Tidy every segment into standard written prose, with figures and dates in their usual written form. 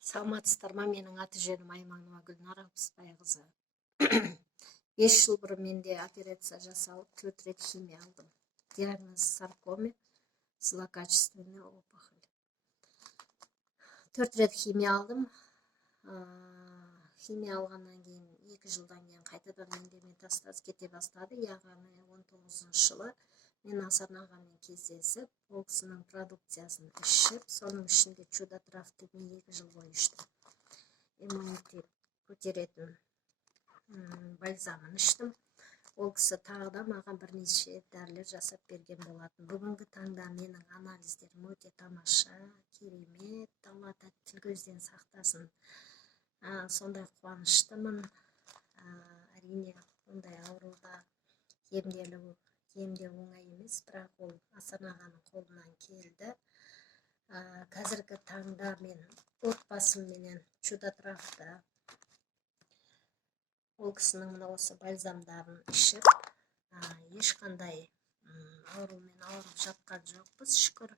Саламатсыздар ма? Менің аты жөнім Айманова Гүлнар Алпысбайқызы. 5 жыл бұрын менде операция жасалып, 4 рет химия алдым. Диагноз саркома, злокачественная опухоль. 4 рет химия алдым. Химия алғаннан кейін 2 жылдан кейін қайтадан менде метастаз кете бастады. Яғни 19 жылы мен Асан ағамен кездесіп, ол кісінің продукциясын ішіп, соның ішінде чудотрафтың 2 жыл бойы іштім. Иммунитет көтеретін бальзамын іштім. Ол кісі тағы да маған бірнеше дәрілер жасап берген болатын. Бүгінгі таңда менің анализдерім өте тамаша, керемет, Алла тіл көзден сақтасын. Сондай қуаныштымын. Әрине, ондай ауруда емдеу оңай емес, бірақ ол Асан ағаның қолынан келді. Қазіргі таңда мен отбасымменен чудотрафты, ол кісінің мына осы бальзамдарын ішіп, ешқандай аурумен ауырып жатқан жоқпыз, шүкір.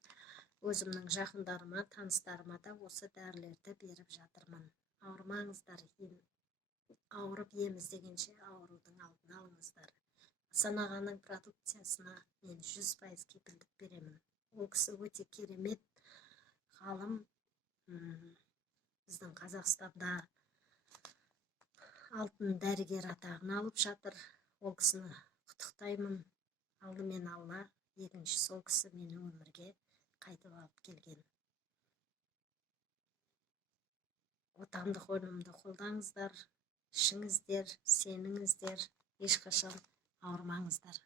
Өзімнің жақындарыма, таныстарыма да осы дәрілерді беріп жатырмын. Ауырмаңыздар, ауырып ем іздегенше аурудың алдын алыңыздар. Асан ағаның продукциясына мен 100% кепілдік беремін. Ол кісі өте керемет ғалым. Біздің Қазақстанда алтын дәрігер атағын алып жатыр. Ол кісіні құттықтаймын. Алдымен Алла, екіншісі ол кісі мені өмірге қайтып алып келген. Отандық өнімді қолдаңыздар, ішіңіздер, сеніңіздер, ешқашан ауырмаңыздар.